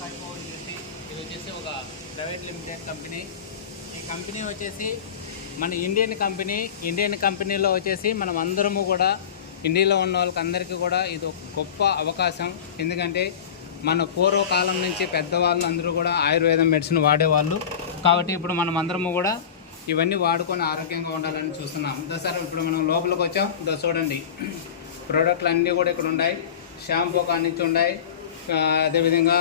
కైపో industry ఇది వచ్చేసి ఒక ప్రైవేట్ లిమిటెడ్ కంపెనీ. ఈ కంపెనీ వచ్చేసి మన ఇండియన్ కంపెనీలో వచ్చేసి మనం అందరము కూడా ఇండియాలో ఉన్న వాళ్ళకి అందరికీ కూడా ఇది ఒక గొప్ప అవకాశం. ఎందుకంటే మన పూర్వకాలం నుంచి పెద్దవాళ్ళు అందరూ కూడా ఆయుర్వేదం మెడిసిన్ వాడేవాళ్ళు. కాబట్టి ఇప్పుడు మనం అందరము కూడా ఇవన్నీ వాడుకొని ఆరోగ్యంగా ఉండాలని చూస్తున్నాం. సార్ ఇప్పుడు మనం లోపలికి వచ్చాం. చూడండి, ప్రోడక్ట్లు అన్నీ కూడా ఇక్కడ ఉన్నాయి. షాంపూ కానించి ఉన్నాయి, అదేవిధంగా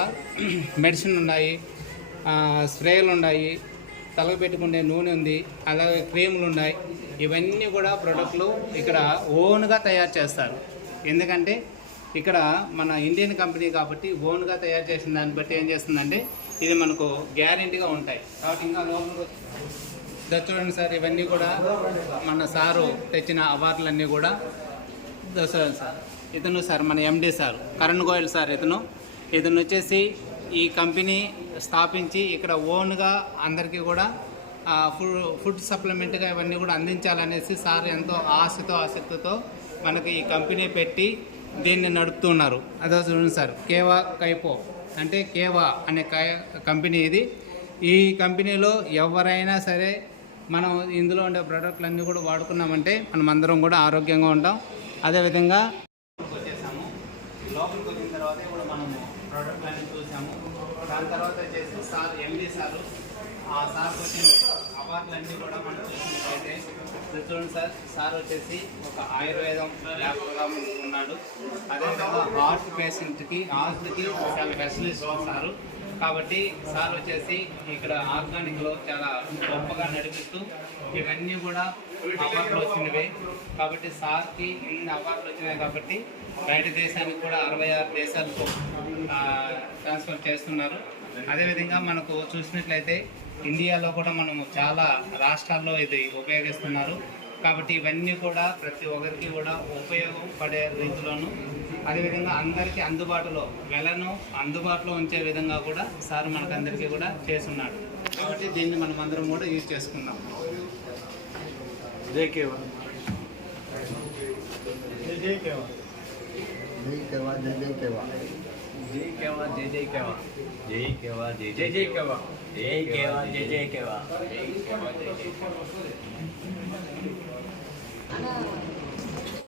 మెడిసిన్ ఉన్నాయి, స్ప్రేలు ఉన్నాయి, తలకు పెట్టుకునే నూనె ఉంది, అలాగే క్రీములు ఉన్నాయి. ఇవన్నీ కూడా ప్రోడక్ట్లు ఇక్కడ ఓన్గా తయారు చేస్తారు. ఎందుకంటే ఇక్కడ మన ఇండియన్ కంపెనీ కాబట్టి ఓన్గా తయారు చేసిన దాన్ని బట్టి ఏం చేస్తుందంటే ఇది మనకు గ్యారెంటీగా ఉంటాయి. కాబట్టి ఇంకా లోపలికి చూడండి సార్, ఇవన్నీ కూడా మన సారు తెచ్చిన అవార్డులన్నీ కూడా సార్. ఇతను సార్ మన MD sir Karan Goyal sir. ఇతను వచ్చేసి ఈ కంపెనీ స్థాపించి ఇక్కడ ఓన్గా అందరికీ కూడా ఫుడ్ సప్లిమెంట్గా ఇవన్నీ కూడా అందించాలనేసి సార్ ఎంతో ఆసక్తితో మనకి ఈ కంపెనీ పెట్టి దీన్ని నడుపుతున్నారు. అదే చూడండి సార్, కేవా కైపో అంటే కేవా అనే కంపెనీ ఇది. ఈ కంపెనీలో ఎవరైనా సరే మనం ఇందులో ఉండే ప్రోడక్ట్లు అన్నీ కూడా వాడుకున్నామంటే మనం అందరం కూడా ఆరోగ్యంగా ఉంటాం. అదేవిధంగా వచ్చేసాము, లోపలికి వచ్చిన తర్వాత కూడా మనము ప్రోడక్ట్లు అన్నీ చూసాము. దాని తర్వాత వచ్చేసి సార్ ఎండి సారు, ఆ సార్ వచ్చిన అవార్డులన్నీ కూడా మనం చూసినట్లయితే చూడండి సార్ వచ్చేసి ఒక ఆయుర్వేదం డాక్టర్గా ఉన్నాడు. అదేవిధంగా హార్ట్కి చాలా స్పెషలిస్ట్ సారు. కాబట్టి సార్ వచ్చేసి ఇక్కడ ఆర్గానిక్లో చాలా గొప్పగా నడిపిస్తూ ఇవన్నీ కూడా అవార్డులు వచ్చినవే. కాబట్టి సార్కి ఇన్ని అవార్డులు వచ్చినాయి కాబట్టి బయట దేశానికి కూడా 66 దేశాలకు ట్రాన్స్ఫర్ చేస్తున్నారు. అదేవిధంగా మనకు చూసినట్లయితే ఇండియాలో కూడా మనము చాలా రాష్ట్రాల్లో ఇది ఉపయోగిస్తున్నారు. కాబట్టి ఇవన్నీ కూడా ప్రతి ఒక్కరికి కూడా ఉపయోగపడే రీతిలోను, అదేవిధంగా అందరికీ అందుబాటులో ఉంచే విధంగా కూడా సార్ మనకందరికీ కూడా చేస్తున్నాడు. కాబట్టి దీన్ని మనం అందరం కూడా యూజ్ చేసుకుందాం. జై కేవా, జై కేవా, జై కేవా, జై కేవా, జై కేవా, జై జై కేవా, జై కేవా, జై జై జై కేవా, జై కేవా, జై జై కేవా, జై కేవా, జై జై కేవా.